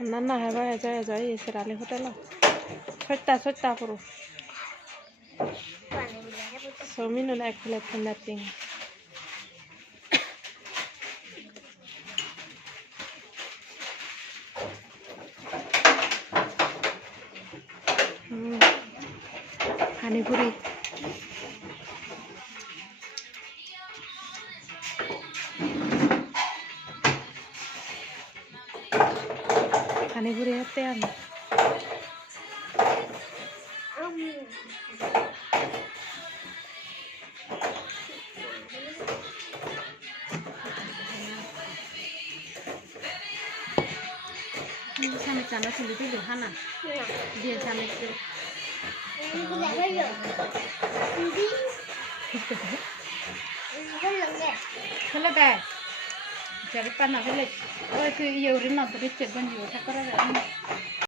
না না হ্যাঁ ভাই যায় যায় এসে রালে হোটেল সত্যা সত্যা পুরো সমিন এক প্লেট নাতিং হানিপুরি হানিপুরি হতে আমি সামনে চানা চুলি দিল হানা দিয়ে সামনে খেলে দেয় যারে পানা ফেলে ওই ইয়ে ওরে নদরে চেপন জিও ঠাকুর